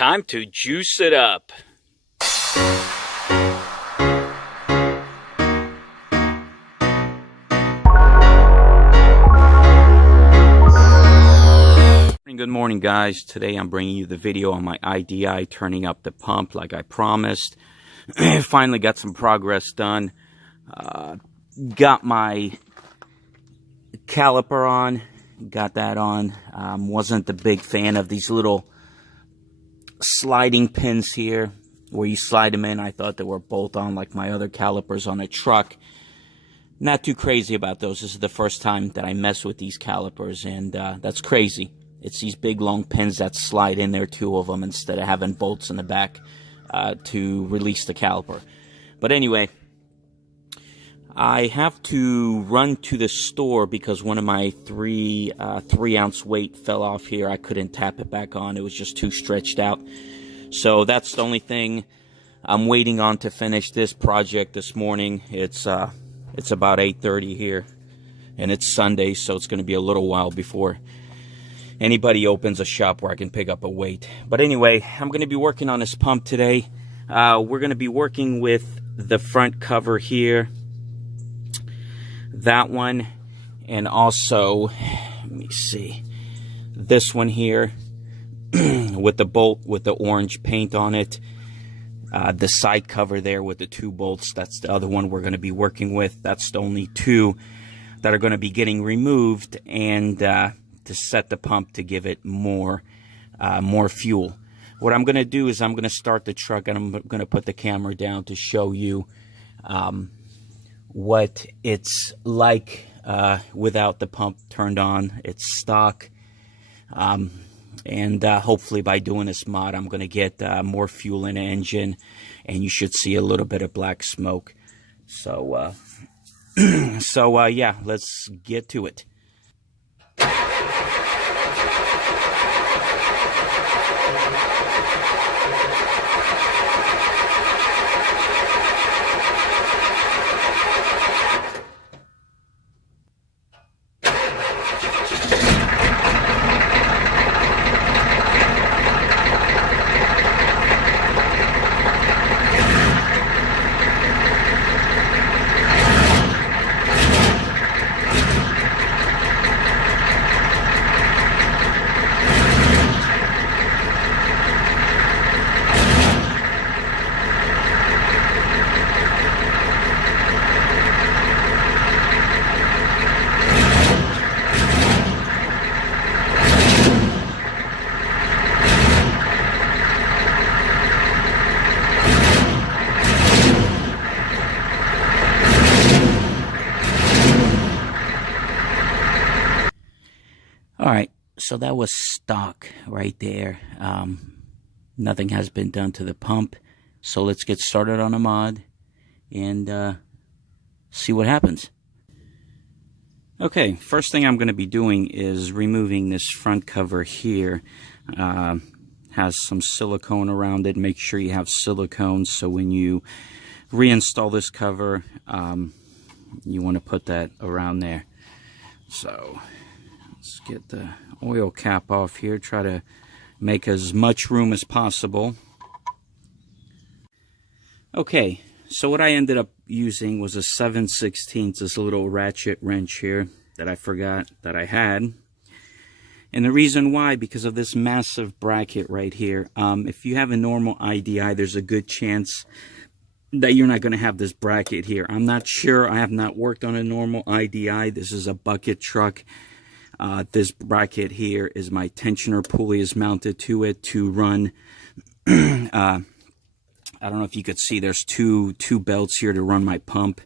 Time to juice it up. Good morning, guys. Today I'm bringing you the video on my IDI turning up the pump like I promised. Finally got some progress done. Got my caliper on. Got that on. Wasn't the big fan of these little sliding pins here where you slide them in. I thought they were bolt on like my other calipers on a truck. Not too crazy about those. This is the first time that I mess with these calipers, and that's crazy. It's these big long pins that slide in there, two of them, instead of having bolts in the back to release the caliper. But anyway, I have to run to the store because one of my 3 ounce weight fell off here. I couldn't tap it back on. It was just too stretched out. So that's the only thing I'm waiting on to finish this project this morning. It's about 8:30 here, and it's Sunday, so it's going to be a little while before anybody opens a shop where I can pick up a weight. But anyway, I'm going to be working on this pump today. We're going to be working with the front cover here, that one, and also, let me see, this one here with the bolt with the orange paint on it. The side cover there with the 2 bolts, that's the other one we're going to be working with. That's the only 2 that are going to be getting removed, and to set the pump to give it more fuel. What I'm going to do is I'm going to start the truck, and I'm going to put the camera down to show you what it's like without the pump turned on. It's stock, and hopefully by doing this mod I'm going to get more fuel in the engine, and you should see a little bit of black smoke. So yeah, let's get to it. Alright, so that was stock right there. Nothing has been done to the pump. So let's get started on a mod and see what happens. Okay, first thing I'm going to be doing is removing this front cover here. Has some silicone around it. Make sure you have silicone so when you reinstall this cover, you want to put that around there. So let's get the oil cap off here. Try to make as much room as possible. Okay, so what I ended up using was a 7/16, this little ratchet wrench here that I forgot that I had. And the reason why, because of this massive bracket right here. If you have a normal IDI, there's a good chance that you're not going to have this bracket here. I'm not sure. I have not worked on a normal IDI. This is a bucket truck. This bracket here is my tensioner pulley is mounted to it to run. I don't know if you could see, there's two belts here to run my pump.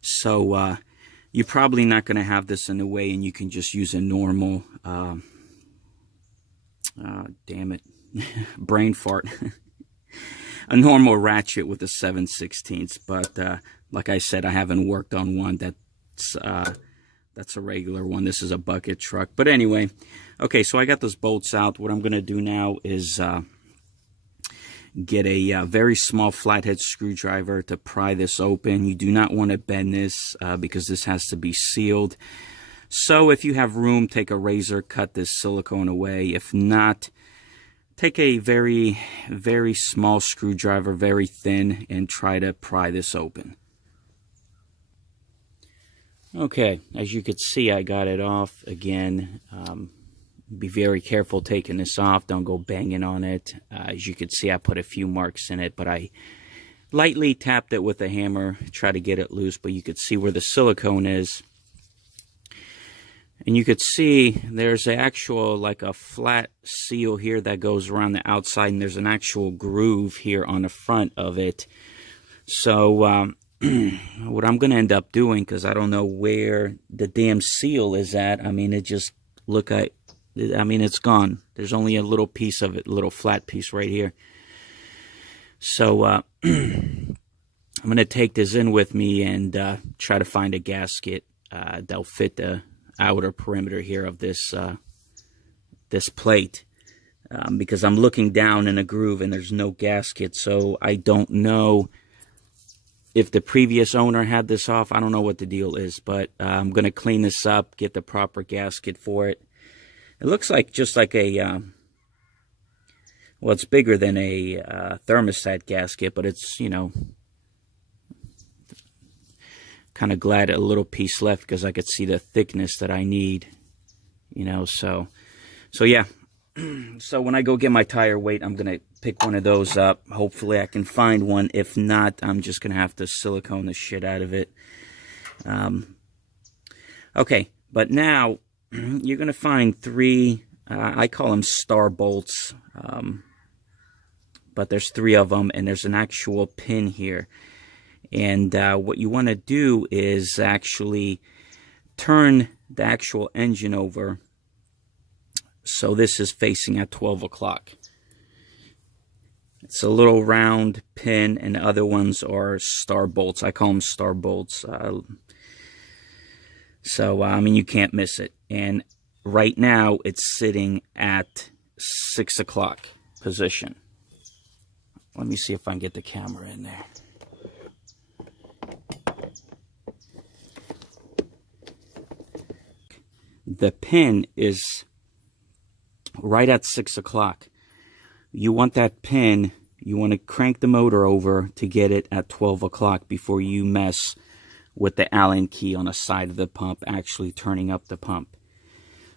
So you're probably not going to have this in the way, and you can just use a normal, damn it, brain fart, a normal ratchet with a 7/16. But like I said, I haven't worked on one that's a regular one. This is a bucket truck. But anyway, okay, so I got those bolts out. What I'm going to do now is get a very small flathead screwdriver to pry this open. You do not want to bend this because this has to be sealed. So if you have room, take a razor, cut this silicone away. If not, take a very, very small screwdriver, very thin, and try to pry this open. Okay, as you can see, I got it off. Again, be very careful taking this off. Don't go banging on it. As you can see, I put a few marks in it, but I lightly tapped it with a hammer, try to get it loose, but you could see where the silicone is. And you could see there's an actual, like a flat seal here that goes around the outside, and there's an actual groove here on the front of it. So what I'm going to end up doing, because I don't know where the damn seal is at, I mean, it just, it's gone. There's only a little piece of it, a little flat piece right here. So I'm going to take this in with me and try to find a gasket that'll fit the outer perimeter here of this this plate, because I'm looking down in a groove and there's no gasket, so I don't know if the previous owner had this off. I don't know what the deal is, but I'm going to clean this up, get the proper gasket for it. It looks like just like a well, it's bigger than a thermostat gasket, but it's, you know, kind of glad a little piece left because I could see the thickness that I need, you know. So yeah. So when I go get my tire weight, I'm gonna pick one of those up. Hopefully I can find one. If not, I'm just gonna have to silicone the shit out of it. Okay, but now you're gonna find three, I call them star bolts, but there's three of them, and there's an actual pin here. And what you want to do is actually turn the actual engine over so this is facing at 12 o'clock. It's a little round pin, and the other ones are star bolts. I call them star bolts. So, I mean, you can't miss it. And right now, it's sitting at 6 o'clock position. Let me see if I can get the camera in there. The pin is right at 6 o'clock. You want that pin, you want to crank the motor over to get it at 12 o'clock before you mess with the Allen key on the side of the pump, actually turning up the pump.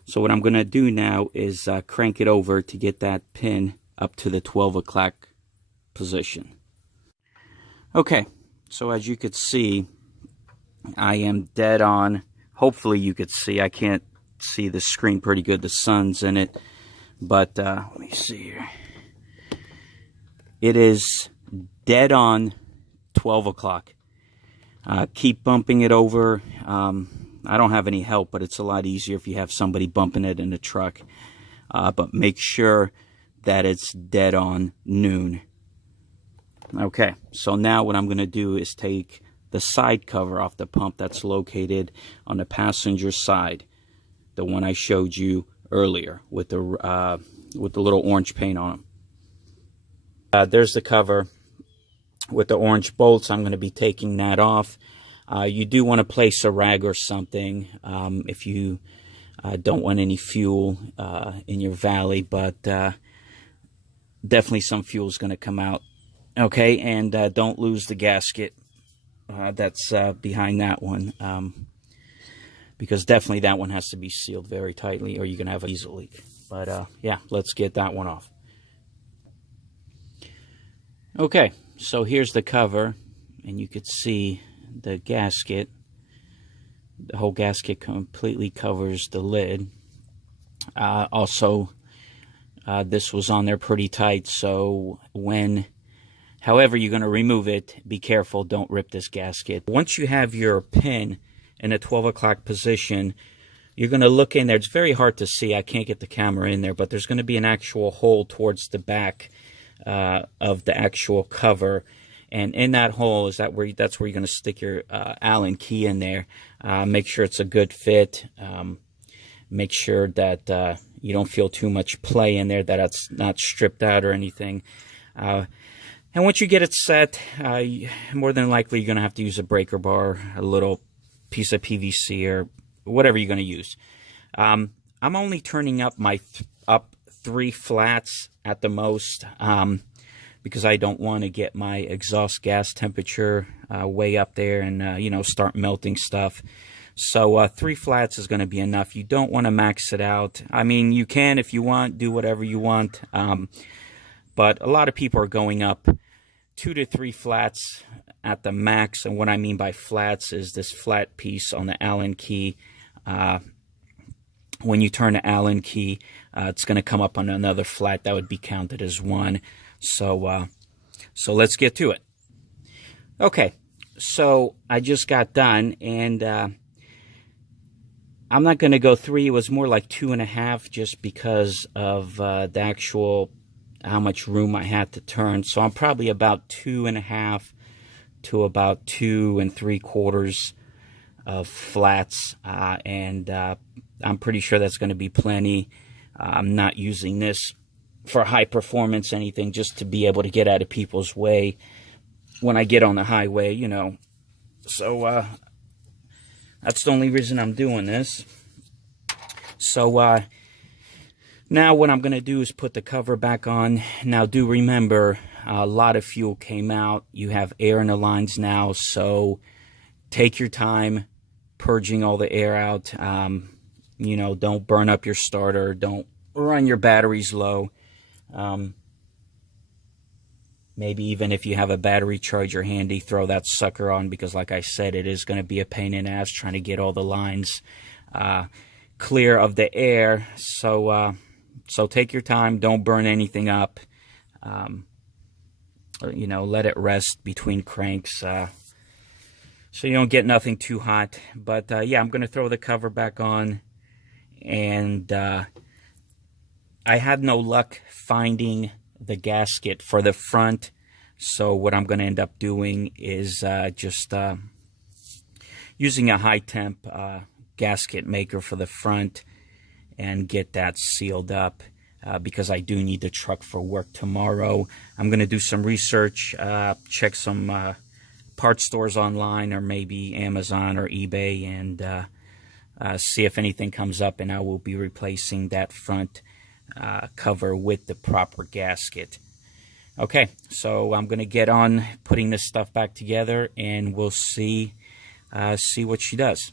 So what I'm going to do now is crank it over to get that pin up to the 12 o'clock position. Okay, so as you could see, I am dead on. Hopefully you could see. I can't see the screen pretty good. The sun's in it. But let me see here. It is dead on 12 o'clock. Keep bumping it over. I don't have any help, but it's a lot easier if you have somebody bumping it in the truck. But make sure that it's dead on noon. Okay, so now what I'm going to do is take the side cover off the pump that's located on the passenger side, the one I showed you earlier with the little orange paint on them. There's the cover with the orange bolts. I'm going to be taking that off. You do want to place a rag or something if you don't want any fuel in your valley, but definitely some fuel is going to come out. Okay, and don't lose the gasket that's behind that one, because definitely that one has to be sealed very tightly or you're going to have a diesel leak. But yeah, let's get that one off. Okay, so here's the cover, and you could see the gasket. The whole gasket completely covers the lid. Also, this was on there pretty tight, so however you're going to remove it, be careful, don't rip this gasket. Once you have your pin in a 12 o'clock position, you're going to look in there. It's very hard to see. I can't get the camera in there, but there's going to be an actual hole towards the back of the actual cover. And in that hole that's where you're going to stick your Allen key in there. Make sure it's a good fit. Make sure that you don't feel too much play in there, that it's not stripped out or anything. And once you get it set, more than likely you're going to have to use a breaker bar, a little piece of PVC, or whatever you're going to use. I'm only turning up my 3 flats at the most, because I don't want to get my exhaust gas temperature way up there and, you know, start melting stuff. So 3 flats is going to be enough. You don't want to max it out. I mean, you can if you want, do whatever you want. But a lot of people are going up 2 to 3 flats at the max. And what I mean by flats is this flat piece on the Allen key. When you turn the Allen key, it's going to come up on another flat that would be counted as 1. So let's get to it. Okay, so I just got done, and I'm not going to go 3. It was more like 2.5, just because of the actual how much room I had to turn. So I'm probably about 2.5 to about 2 3/4 of flats, and I'm pretty sure that's going to be plenty. I'm not using this for high performance anything, just to be able to get out of people's way when I get on the highway, you know. So that's the only reason I'm doing this. So now what I'm going to do is put the cover back on. Now do remember, a lot of fuel came out. You have air in the lines now, so take your time purging all the air out. You know, don't burn up your starter. Don't run your batteries low. Maybe even if you have a battery charger handy, throw that sucker on, because like I said, it is going to be a pain in the ass trying to get all the lines clear of the air. So take your time. Don't burn anything up. You know, let it rest between cranks, so you don't get nothing too hot. But yeah, I'm going to throw the cover back on. And I had no luck finding the gasket for the front, so what I'm going to end up doing is just using a high temp gasket maker for the front and get that sealed up, because I do need the truck for work tomorrow. I'm going to do some research, check some parts stores online, or maybe Amazon or eBay, and see if anything comes up, and I will be replacing that front cover with the proper gasket. Okay, so I'm going to get on putting this stuff back together, and we'll see what she does.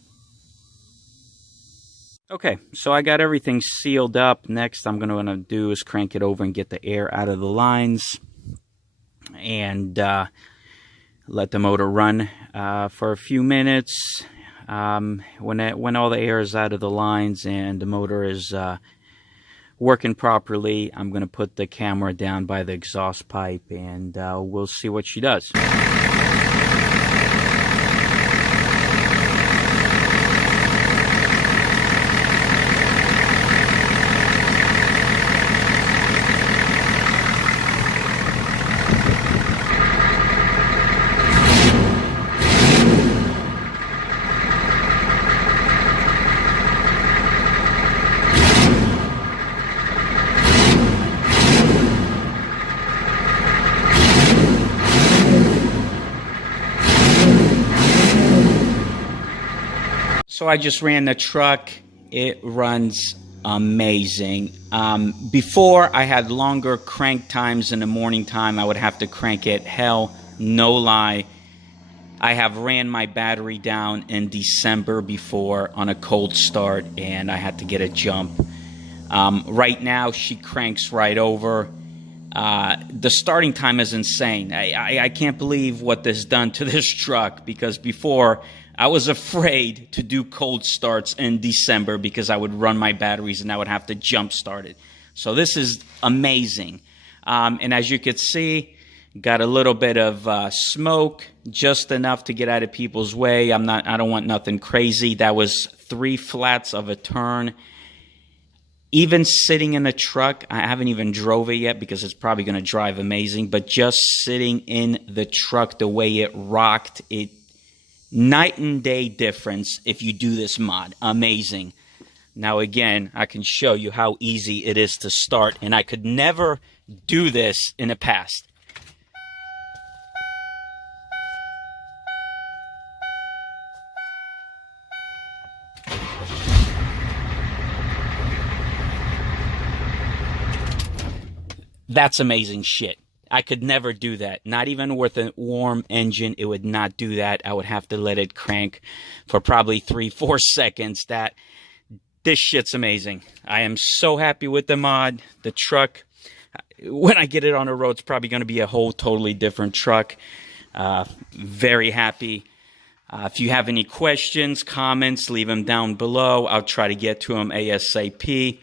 Okay, so I got everything sealed up. Next, I'm going to do is crank it over and get the air out of the lines, and let the motor run for a few minutes. When all the air is out of the lines and the motor is working properly, I'm going to put the camera down by the exhaust pipe, and we'll see what she does. So I just ran the truck. It runs amazing. Before, I had longer crank times in the morning time. I would have to crank it. Hell, no lie, I have ran my battery down in December before on a cold start, and I had to get a jump. Right now, she cranks right over. The starting time is insane. I can't believe what this done to this truck, because before I was afraid to do cold starts in December because I would run my batteries and I would have to jump start it. So this is amazing. And as you can see, got a little bit of smoke, just enough to get out of people's way. I don't want nothing crazy. That was 3 flats of a turn. Even sitting in the truck, I haven't even drove it yet because it's probably going to drive amazing, but just sitting in the truck, the way it rocked, it night and day difference if you do this mod. Amazing. Now again, I can show you how easy it is to start, and I could never do this in the past. That's amazing shit. I could never do that. Not even with a warm engine, it would not do that. I would have to let it crank for probably 3-4 seconds. This shit's amazing. I am so happy with the mod. The truck, when I get it on the road, it's probably going to be a whole totally different truck. Very happy. If you have any questions, comments, leave them down below. I'll try to get to them ASAP.